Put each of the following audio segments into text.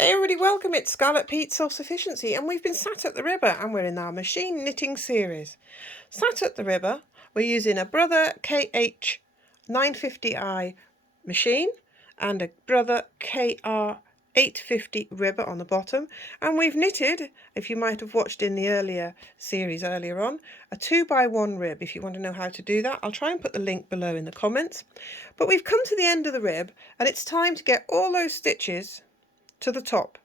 Hey everybody, welcome. It's Scarlet Pete Self-Sufficiency, and we've been sat at the river and we're in our machine knitting series. Sat at the river, we're using a Brother KA8300 machine and a Brother KA8300 ribber on the bottom, and we've knitted, if you might have watched in the earlier series earlier on, a 2x1 rib. If you want to know how to do that, I'll try and put the link below in the comments. But we've come to the end of the rib and it's time to get all those stitches to the top.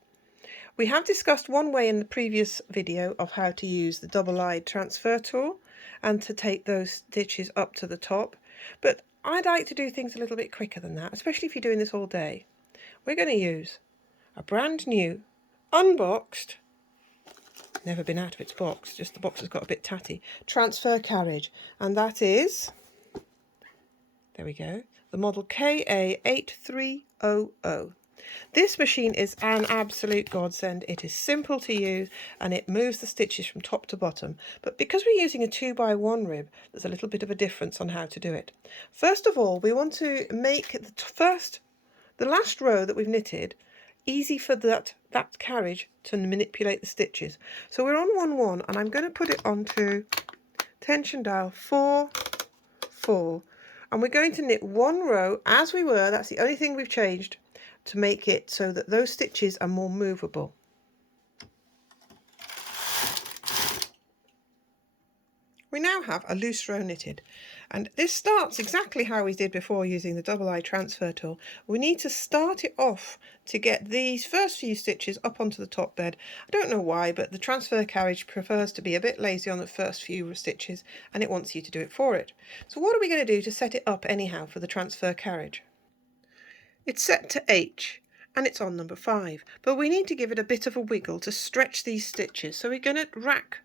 We have discussed one way in the previous video of how to use the double-eyed transfer tool and to take those stitches up to the top, but I'd like to do things a little bit quicker than that, especially if you're doing this all day. We're going to use a brand new, unboxed, never been out of its box, just the box has got a bit tatty, transfer carriage, and that is, there we go, the model KA8300. This machine is an absolute godsend. It is simple to use and it moves the stitches from top to bottom. But because we're using a 2x1 rib, there's a little bit of a difference on how to do it. First of all, we want to make the last row that we've knitted easy for that carriage to manipulate the stitches. So we're on 1-1 and I'm going to put it onto tension dial 4-4, and we're going to knit one row as we were. That's the only thing we've changed, to make it so that those stitches are more movable. We now have a loose row knitted, and this starts exactly how we did before using the double-eye transfer tool. We need to start it off to get these first few stitches up onto the top bed. I don't know why, but the transfer carriage prefers to be a bit lazy on the first few stitches and it wants you to do it for it. So what are we going to do to set it up anyhow for the transfer carriage? It's set to H and it's on number 5, but we need to give it a bit of a wiggle to stretch these stitches. So we're going to rack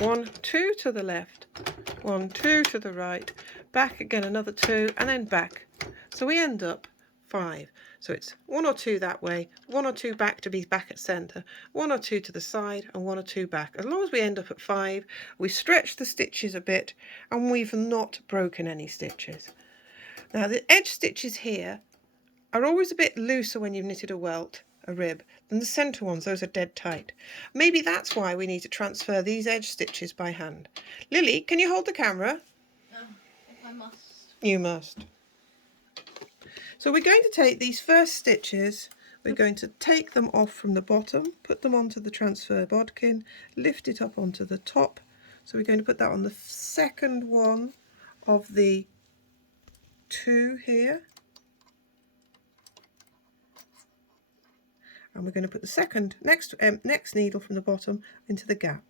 1, 2 to the left, 1, 2 to the right, back again another 2, and then back. So we end up 5. So it's 1 or 2 that way, 1 or 2 back to be back at centre, 1 or 2 to the side, and 1 or 2 back. As long as we end up at 5, we stretch the stitches a bit and we've not broken any stitches. Now the edge stitches here are always a bit looser when you've knitted a rib, than the centre ones. Those are dead tight. Maybe that's why we need to transfer these edge stitches by hand. Lily, can you hold the camera? If I must. You must. So we're going to take these first stitches, we're going to take them off from the bottom, put them onto the transfer bodkin, lift it up onto the top. So we're going to put that on the second one of the 2 here. And we're going to put the second next needle from the bottom into the gap.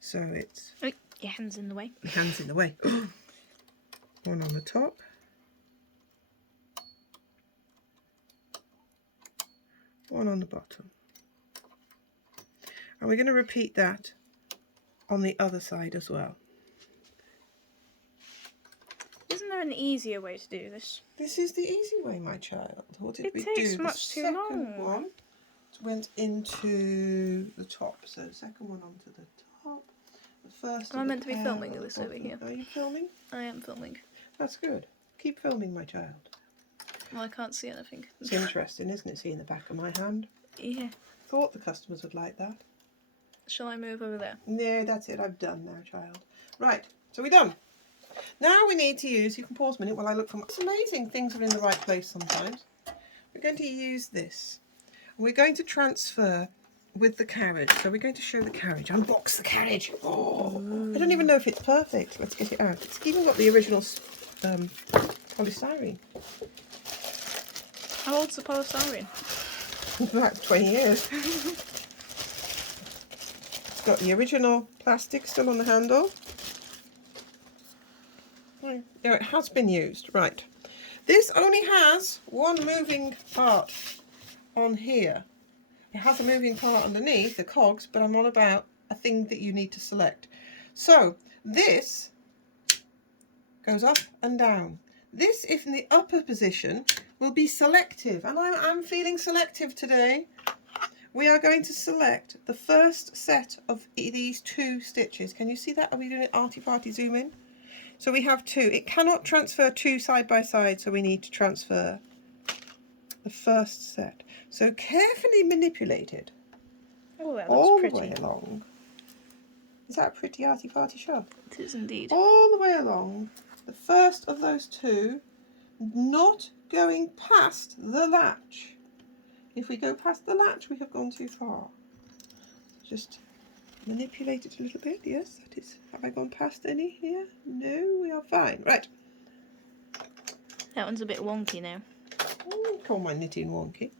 So it's... Oh, your hand's in the way. Your hand's in the way. One on the top. One on the bottom. And we're going to repeat that on the other side as well. Isn't there an easier way to do this? This is the easy way, my child. What did we do? It takes much too long. One went into the top, so the second one onto the top. The first. Am I meant to be filming this over here? Are you filming? I am filming. That's good. Keep filming, my child. Well, I can't see anything. It's interesting, isn't it, seeing the back of my hand? Yeah. Thought the customers would like that. Shall I move over there? No, that's it. I've done now, child. Right, so we're done. Now we need to use, you can pause a minute while I look for it's amazing, things are in the right place sometimes. We're going to use this. We're going to transfer with the carriage. So we're going to show the carriage. Unbox the carriage. Oh, I don't even know if it's perfect. Let's get it out. It's even got the original polystyrene. How old's the polystyrene? About 20 years. It's got the original plastic still on the handle. Oh, it has been used. Right. This only has one moving part on here. It has a moving part underneath, the cogs, but I'm on about a thing that you need to select. So this goes up and down. This, if in the upper position, will be selective, and I'm feeling selective today. We are going to select the first set of these 2 stitches. Can you see that? Are we doing it arty-farty zoom in? So we have 2. It cannot transfer 2 side by side, so we need to transfer the first set. So carefully manipulated Oh, that looks all pretty. the way along. Is that a pretty arty-farty shove? It is indeed. All the way along, the first of those two, not going past the latch. If we go past the latch, we have gone too far. Just manipulate it a little bit. Yes, that is. Have I gone past any here? No, we are fine. Right. That one's a bit wonky now. Call my knitting wonky.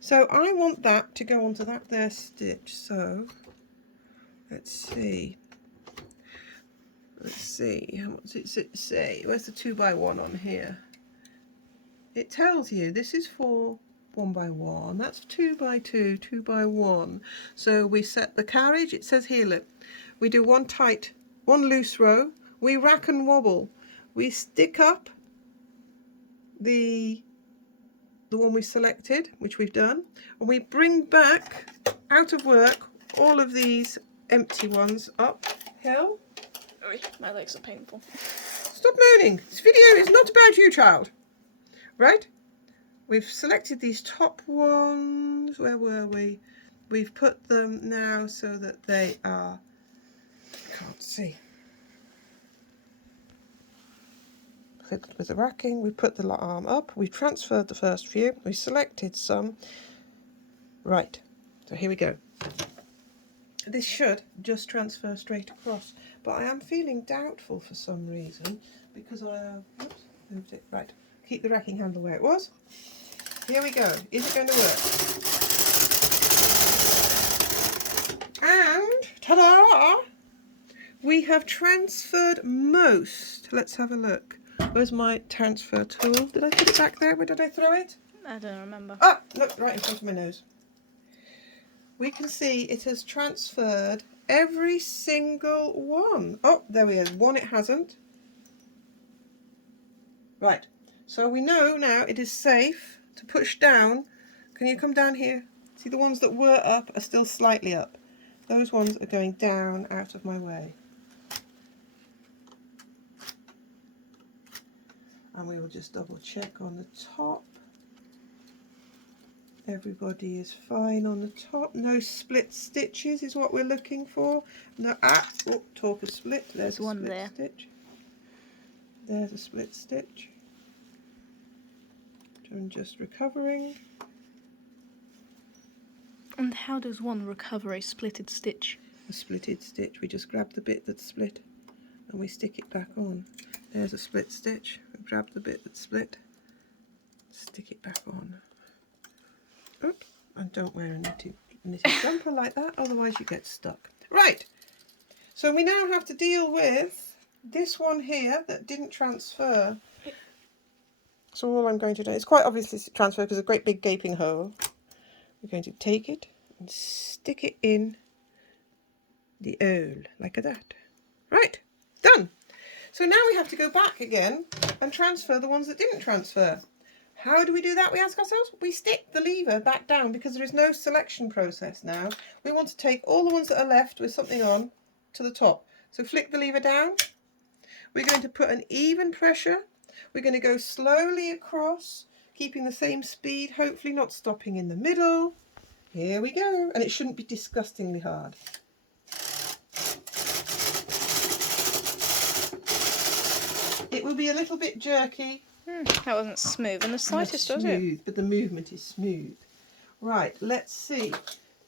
So I want that to go onto that there stitch. So let's see. Let's see. How much does it say? Where's the 2x1 on here? It tells you this is for 1x1. That's 2x2, 2x1. So we set the carriage. It says here, look, we do one tight, one loose row. We rack and wobble. We stick up the one we selected, which we've done, and we bring back out of work all of these empty ones uphill. Sorry, my legs are painful. Stop moaning. This video is not about you, child. Right? We've selected these top ones. Where were we? We've put them now so that they are... I can't see. Fiddled with the racking. We put the arm up. We transferred the first few. We selected some. Right. So here we go. This should just transfer straight across. But I am feeling doubtful for some reason because I have moved it. Right. Keep the racking handle where it was. Here we go. Is it going to work? And, ta-da! We have transferred most. Let's have a look. Where's my transfer tool? Did I put it back there? Where did I throw it? I don't remember. Ah, look, right in front of my nose. We can see it has transferred every single one. Oh, there we go. One it hasn't. Right. So we know now it is safe to push down. Can you come down here? See, the ones that were up are still slightly up. Those ones are going down out of my way. And we will just double check on the top. Everybody is fine on the top. No split stitches is what we're looking for. No, talk of split. There's a one split there. stitch. There's a split stitch. I'm just recovering. And how does one recover a splitted stitch? A splitted stitch. We just grab the bit that's split and we stick it back on. There's a split stitch. We grab the bit that's split, stick it back on. Oop, and don't wear a knitted jumper like that, otherwise you get stuck. Right, so we now have to deal with this one here that didn't transfer. So all I'm going to do, it's quite obviously transferred because there's a great big gaping hole. We're going to take it and stick it in the hole, like that. Right, done. So now we have to go back again and transfer the ones that didn't transfer. How do we do that, we ask ourselves? We stick the lever back down because there is no selection process now. We want to take all the ones that are left with something on to the top. So flick the lever down. We're going to put an even pressure. We're going to go slowly across, keeping the same speed, hopefully not stopping in the middle. Here we go. And it shouldn't be disgustingly hard. It will be a little bit jerky. That wasn't smooth in the slightest, was it? But the movement is smooth. Right, let's see.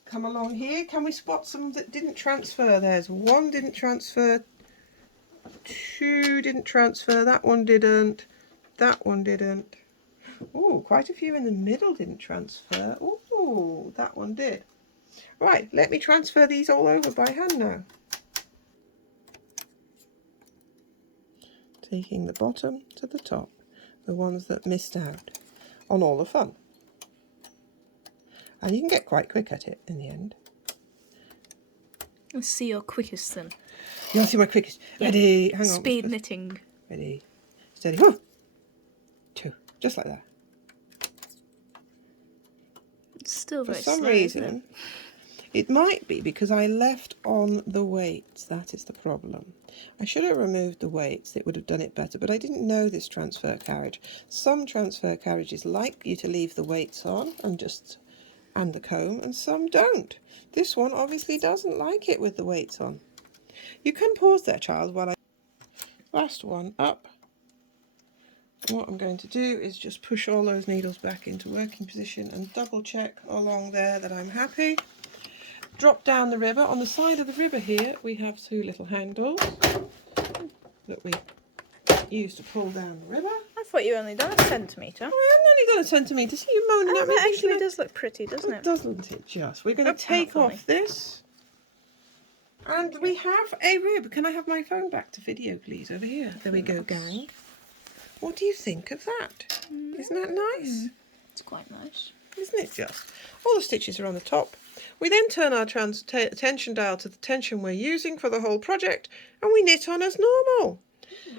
Come along here. Can we spot some that didn't transfer? There's one didn't transfer. Two didn't transfer. That one didn't. That one didn't. Oh, quite a few in the middle didn't transfer. Oh, that one did. Right, let me transfer these all over by hand now. Taking the bottom to the top, the ones that missed out on all the fun. And you can get quite quick at it in the end. Let's see your quickest then. You want to see my quickest? Yeah. Ready, hang on. Speed knitting. Ready, steady, whoa! Two, just like that. It's still For very some slow, reason, isn't it might be because I left on the weights. That is the problem. I should have removed the weights. It would have done it better, but I didn't know this transfer carriage. Some transfer carriages like you to leave the weights on and just and the comb, and some don't. This one obviously doesn't like it with the weights on. You can pause there, child, while I last one up. And what I'm going to do is just push all those needles back into working position and double check along there that I'm happy. Drop down the ribber. On the side of the ribber here we have two little handles that we use to pull down the ribber. I thought you only done a centimetre. I haven't only done a centimetre. See you moaning at me. That actually does look pretty, doesn't it? Doesn't it just? We're going to take off this. And we have a rib. Can I have my phone back to video, please? Over here. There we go, gang. What do you think of that? Isn't that nice? It's quite nice. Isn't it just? All the stitches are on the top. We then turn our tension dial to the tension we're using for the whole project, and we knit on as normal.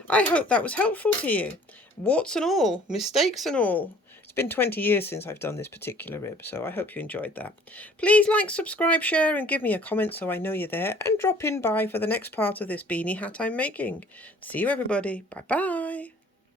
I hope that was helpful to you. Warts and all, mistakes and all. It's been 20 years since I've done this particular rib, so I hope you enjoyed that. Please like, subscribe, share, and give me a comment so I know you're there, and drop in by for the next part of this beanie hat I'm making. See you, everybody. Bye-bye.